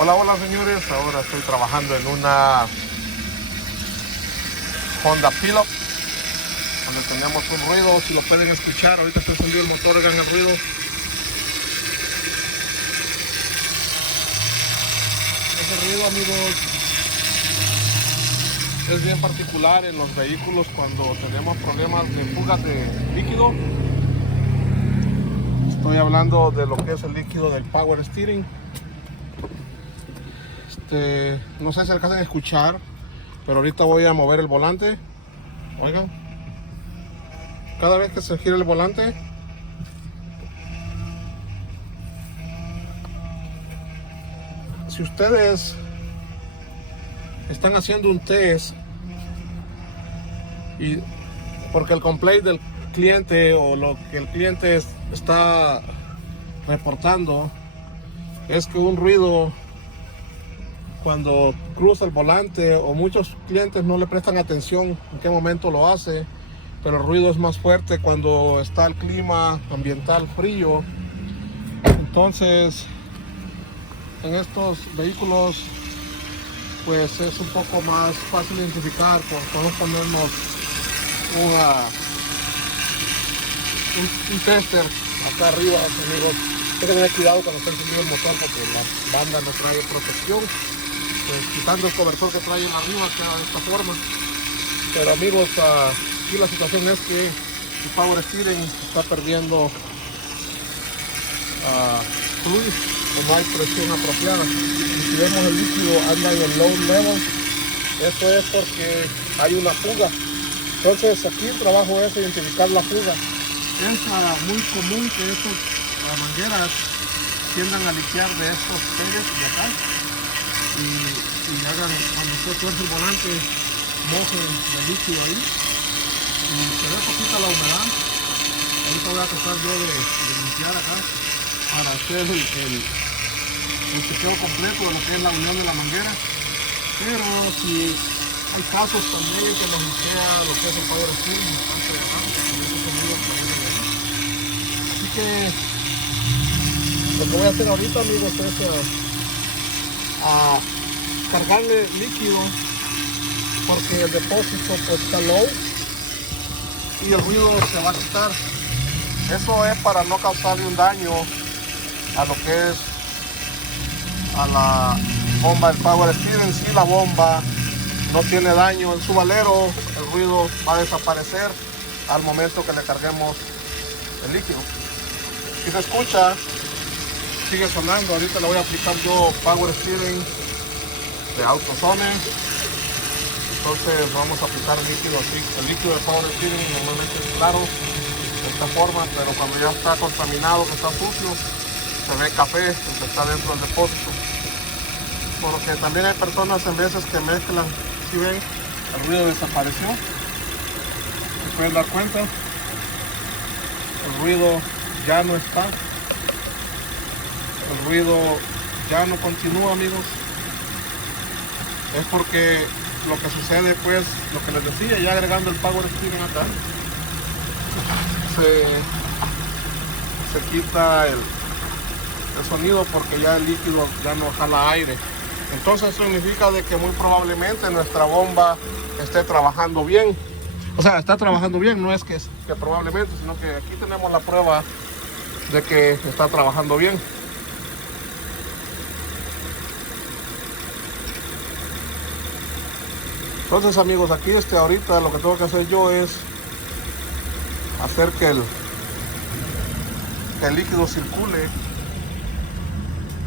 Hola, hola señores, ahora estoy trabajando en una Honda Pilot donde tenemos un ruido, si lo pueden escuchar, ahorita está encendido el motor, oigan el ruido. Ese ruido, amigos, es bien particular en los vehículos cuando tenemos problemas de fugas de líquido. Estoy hablando de lo que es el líquido del Power Steering. No sé si alcanzan a escuchar, pero ahorita voy a mover el volante. Oigan, cada vez que se gira el volante, si ustedes están haciendo un test y porque el complaint del cliente o lo que el cliente está reportando es que un ruido cuando cruza el volante, o muchos clientes no le prestan atención en qué momento lo hace, pero el ruido es más fuerte cuando está el clima ambiental frío. Entonces en estos vehículos pues es un poco más fácil identificar. Podemos ponernos un tester acá arriba, amigos. Hay que tener cuidado cuando está encendido el motor porque la banda no trae protección. Pues, quitando el cobertor que trae arriba queda de esta forma. Pero amigos, aquí la situación es que el Power Steering está perdiendo fluid, o no hay presión apropiada. Y si vemos el líquido anda en el low level, eso es porque hay una fuga. Entonces aquí el trabajo es identificar la fuga. Es muy común que estas mangueras tiendan a liquear de estos pegues de acá. Y hagan, cuando usted tuerce el volante, mojen el líquido ahí y se ve poquita la humedad. Ahorita voy a tratar yo de limpiar acá para hacer el chequeo completo de lo que es la unión de la manguera. Pero si hay casos también que nos liquea lo que es el Power Steering bastante acá, así que lo que voy a hacer ahorita, amigos, es cargarle líquido porque el depósito pues está low y el ruido se va a quitar. Eso es para no causarle un daño a lo que es a la bomba del Power Steering. Si la bomba no tiene daño en su valero, el ruido va a desaparecer al momento que le carguemos el líquido. Si se escucha, sigue sonando. Ahorita le voy a aplicar yo Power Steering de AutoZone. Entonces vamos a aplicar líquido así. El líquido de Power Steering normalmente es claro de esta forma, pero cuando ya está contaminado, que está sucio, se ve café, que está dentro del depósito. Porque también hay personas en veces que mezclan. Si ven, el ruido desapareció. Se pueden dar cuenta, el ruido ya no está. El ruido ya no continúa, amigos. Es porque lo que sucede, pues, lo que les decía, ya agregando el Power Steering acá, se quita el sonido porque ya el líquido ya no jala aire. Entonces eso significa de que muy probablemente nuestra bomba esté trabajando bien. O sea, está trabajando bien, no es que probablemente, sino que aquí tenemos la prueba de que está trabajando bien. Entonces, amigos, aquí ahorita lo que tengo que hacer yo es hacer que el líquido circule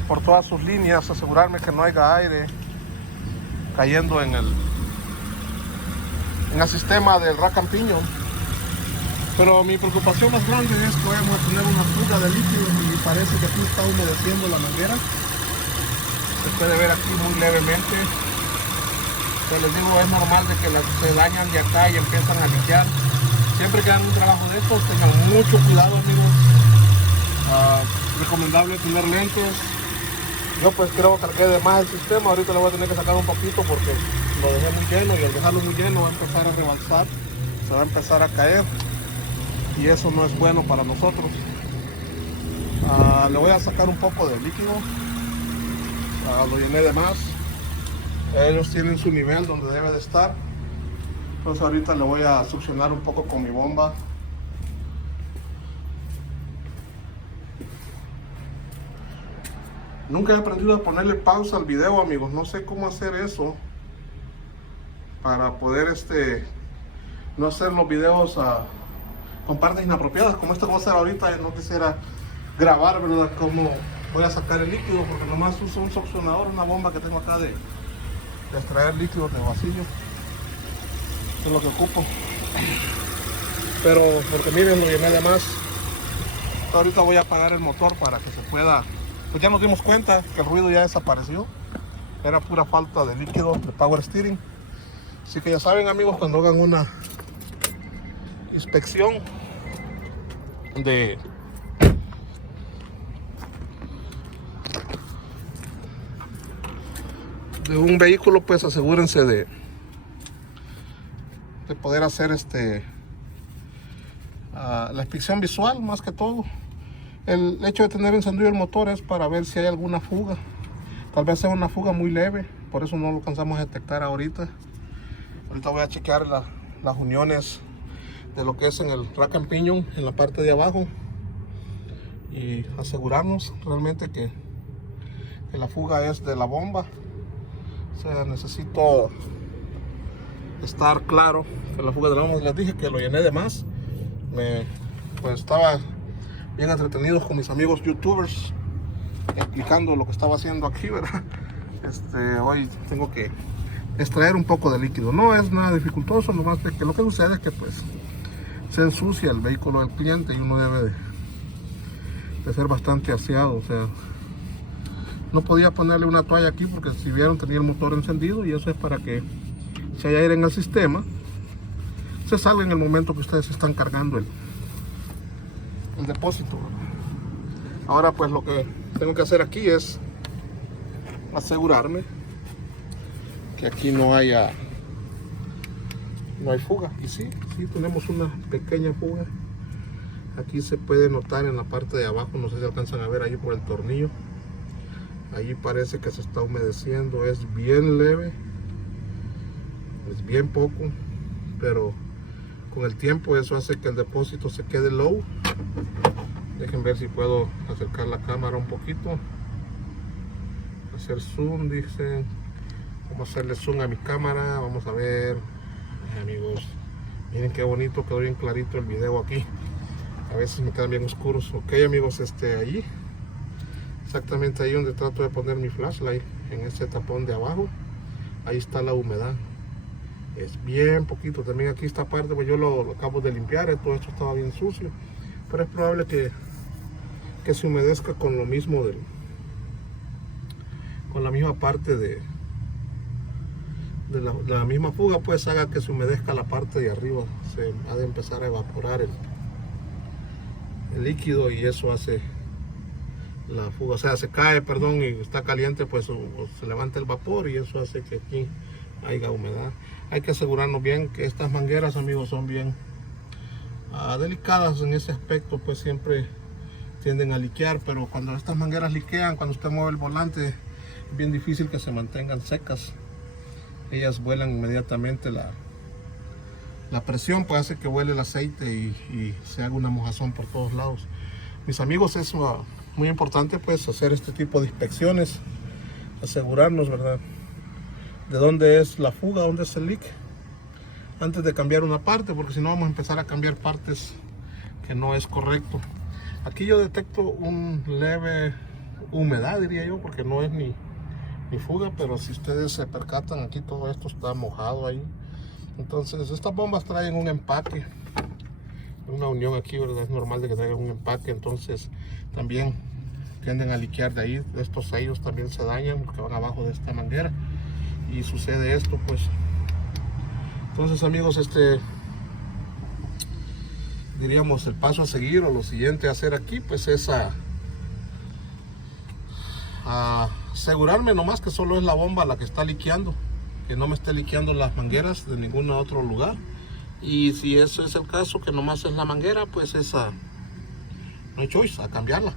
por todas sus líneas, asegurarme que no haya aire cayendo en el sistema del rack and pinion. Pero mi preocupación más grande es que vamos a tener una fuga de líquido y parece que aquí está humedeciendo la manguera. Se puede ver aquí muy levemente. Pero les digo, es normal de que se dañan de acá y empiezan a liquear. Siempre que hagan un trabajo de estos, tengan mucho cuidado, amigos. Recomendable tener lentes. Yo pues creo que cargué de más el sistema. Ahorita le voy a tener que sacar un poquito porque lo dejé muy lleno, y al dejarlo muy lleno va a empezar a rebalsar, se va a empezar a caer y eso no es bueno para nosotros. Le voy a sacar un poco de líquido Lo llené de más. Ellos tienen su nivel donde debe de estar. Entonces ahorita le voy a succionar un poco con mi bomba. Nunca he aprendido a ponerle pausa al video, amigos. No sé cómo hacer eso para poder no hacer los videos con partes inapropiadas, como esto que voy a hacer ahorita. No quisiera grabar, ¿verdad?, cómo voy a sacar el líquido, porque nomás uso un succionador, una bomba que tengo acá de extraer líquidos de vacío. Eso es lo que ocupo. Pero porque miren, lo llené de más. Ahorita voy a apagar el motor para que se pueda. Pues ya nos dimos cuenta que el ruido ya desapareció. Era pura falta de líquido de power steering. Así que ya saben, amigos, cuando hagan una inspección de un vehículo, pues asegúrense de poder hacer la inspección visual, más que todo. El hecho de tener encendido el motor es para ver si hay alguna fuga. Tal vez sea una fuga muy leve, por eso no lo alcanzamos a detectar ahorita. Ahorita voy a chequear las uniones de lo que es en el rack and pinion, en la parte de abajo, y asegurarnos realmente que la fuga es de la bomba. O sea, necesito estar claro que la fuga de la bomba. Les dije que lo llené de más. Pues estaba bien entretenidos con mis amigos youtubers explicando lo que estaba haciendo aquí, ¿verdad? Hoy tengo que extraer un poco de líquido. No es nada dificultoso, nomás que lo que sucede es que pues se ensucia el vehículo del cliente y uno debe de ser bastante aseado. O sea, no podía ponerle una toalla aquí porque si vieron tenía el motor encendido, y eso es para que si hay aire en el sistema se salga en el momento que ustedes están cargando el depósito. Ahora pues lo que tengo que hacer aquí es asegurarme que aquí no hay fuga. Y sí tenemos una pequeña fuga. Aquí se puede notar en la parte de abajo, no sé si alcanzan a ver ahí por el tornillo. Allí parece que se está humedeciendo. Es bien leve, es bien poco, pero con el tiempo eso hace que el depósito se quede low. Dejen ver si puedo acercar la cámara un poquito, hacer zoom. Dicen, vamos a hacerle zoom a mi cámara. Vamos a ver, amigos, miren qué bonito, quedó bien clarito el video aquí. A veces me quedan bien oscuros. Ok, amigos, allí, exactamente ahí donde trato de poner mi flashlight, en este tapón de abajo, ahí está la humedad. Es bien poquito. También aquí esta parte, pues yo lo acabo de limpiar. Todo esto estaba bien sucio, pero es probable que se humedezca con lo mismo con la misma parte de la misma fuga, pues haga que se humedezca la parte de arriba. Se ha de empezar a evaporar el líquido, y eso hace la fuga, o sea, se cae, perdón, y está caliente, pues o se levanta el vapor, y eso hace que aquí haya humedad. Hay que asegurarnos bien que estas mangueras, amigos, son bien delicadas en ese aspecto, pues siempre tienden a liquear, pero cuando estas mangueras liquean, cuando usted mueve el volante, es bien difícil que se mantengan secas. Ellas vuelan inmediatamente, la presión pues hace que vuele el aceite y se haga una mojazón por todos lados. Mis amigos, es muy importante pues hacer este tipo de inspecciones, asegurarnos, ¿verdad?, de dónde es la fuga, dónde es el leak, antes de cambiar una parte, porque si no vamos a empezar a cambiar partes que no es correcto. Aquí yo detecto un leve humedad, diría yo, porque no es ni fuga, pero si ustedes se percatan, aquí todo esto está mojado ahí. Entonces estas bombas traen un empaque, una unión aquí, ¿verdad? Es normal de que traigan un empaque, entonces también tienden a liquear de ahí. Estos sellos también se dañan porque van abajo de esta manguera y sucede esto, pues. Entonces, amigos, diríamos el paso a seguir, o lo siguiente a hacer aquí, pues es asegurarme nomás que solo es la bomba la que está liqueando, que no me esté liqueando las mangueras de ningún otro lugar. Y si eso es el caso, que nomás es la manguera, pues no hay choice, a cambiarla.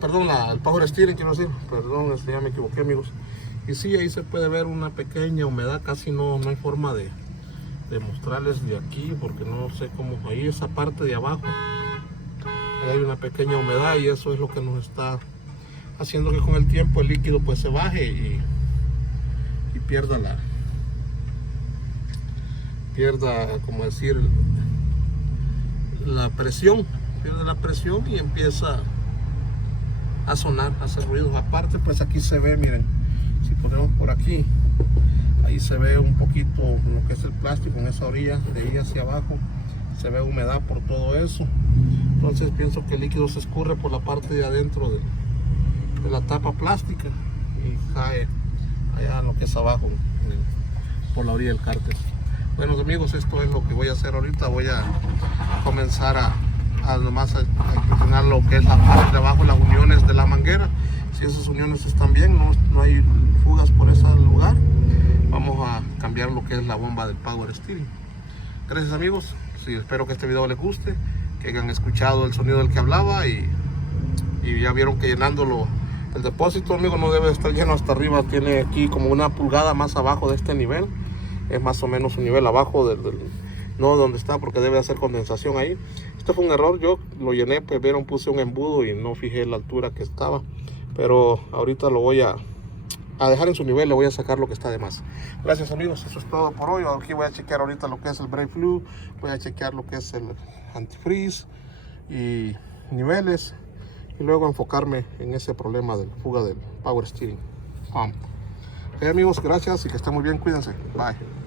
perdón, el power steering, quiero decir, perdón, ya me equivoqué, amigos. Y sí, ahí se puede ver una pequeña humedad, casi no hay forma de mostrarles de aquí, porque no sé cómo, ahí esa parte de abajo, ahí hay una pequeña humedad y eso es lo que nos está haciendo que con el tiempo el líquido pues se baje y pierda como decir, la presión, pierde la presión y empieza a sonar, a hacer ruidos. Aparte pues aquí se ve, miren, si ponemos por aquí, ahí se ve un poquito lo que es el plástico en esa orilla, de ahí hacia abajo se ve humedad por todo eso. Entonces pienso que el líquido se escurre por la parte de adentro de la tapa plástica y cae allá lo que es abajo por la orilla del cárter. Bueno amigos, esto es lo que voy a hacer ahorita. Voy a comenzar a nomás a presionar lo que es la parte de abajo, las uniones de la manguera. Si esas uniones están bien, no hay fugas por ese lugar, vamos a cambiar lo que es la bomba del power steering. Gracias amigos, sí, espero que este video les guste, que hayan escuchado el sonido del que hablaba y ya vieron que llenándolo el depósito, amigos, no debe estar lleno hasta arriba. Tiene aquí como una pulgada más abajo de este nivel, es más o menos un nivel abajo no donde está, porque debe hacer condensación ahí. Este fue un error, yo lo llené, pues vieron, puse un embudo y no fijé la altura que estaba, pero ahorita lo voy a dejar en su nivel, le voy a sacar lo que está de más. Gracias amigos, eso es todo por hoy. Aquí voy a chequear ahorita lo que es el brake fluid, voy a chequear lo que es el antifreeze y niveles, y luego enfocarme en ese problema de fuga del power steering pump. Ok amigos, gracias y que estén muy bien, cuídense, bye.